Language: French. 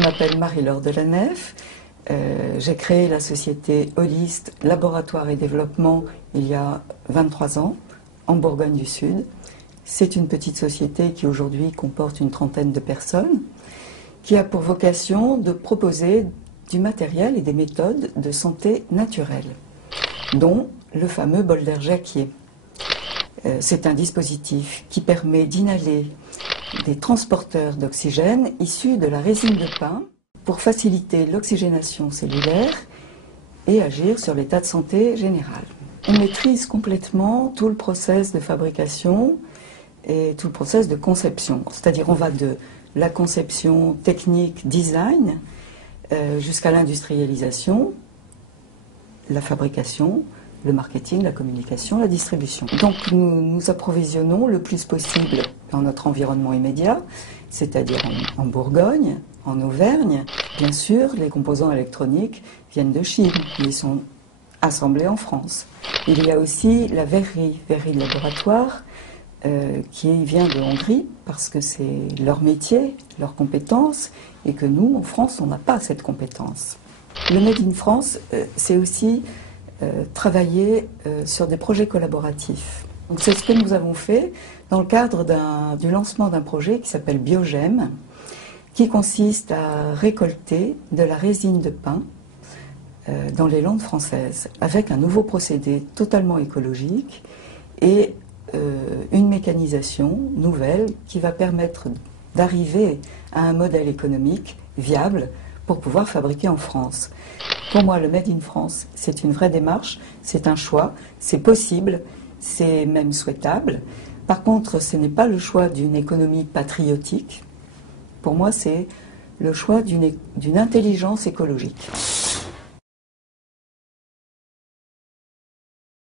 je m'appelle Marie-Laure Delanef. J'ai créé la société Holist Laboratoire et Développement il y a 23 ans, en Bourgogne du Sud. C'est une petite société qui aujourd'hui comporte une trentaine de personnes, qui a pour vocation de proposer du matériel et des méthodes de santé naturelle, dont le fameux bol d'air Jacquier. C'est un dispositif qui permet d'inhaler des transporteurs d'oxygène issus de la résine de pin pour faciliter l'oxygénation cellulaire et agir sur l'état de santé général. On maîtrise complètement tout le process de fabrication et tout le process de conception. C'est-à-dire on va de la conception technique, design, jusqu'à l'industrialisation, la fabrication, le marketing, la communication, la distribution. Donc nous nous approvisionnons le plus possible dans notre environnement immédiat, c'est-à-dire en Bourgogne, en Auvergne. Bien sûr, les composants électroniques viennent de Chine, ils sont assemblés en France. Il y a aussi la verrerie de laboratoire, qui vient de Hongrie, parce que c'est leur métier, leur compétence, et que nous, en France, on n'a pas cette compétence. Le Made in France, c'est aussi travailler sur des projets collaboratifs. Donc c'est ce que nous avons fait dans le cadre du lancement d'un projet qui s'appelle Biogem, qui consiste à récolter de la résine de pin dans les Landes françaises, avec un nouveau procédé totalement écologique et une mécanisation nouvelle qui va permettre d'arriver à un modèle économique viable pour pouvoir fabriquer en France. Pour moi, le Made in France, c'est une vraie démarche, c'est un choix, c'est possible, c'est même souhaitable. Par contre, ce n'est pas le choix d'une économie patriotique. Pour moi, c'est le choix d'une intelligence écologique.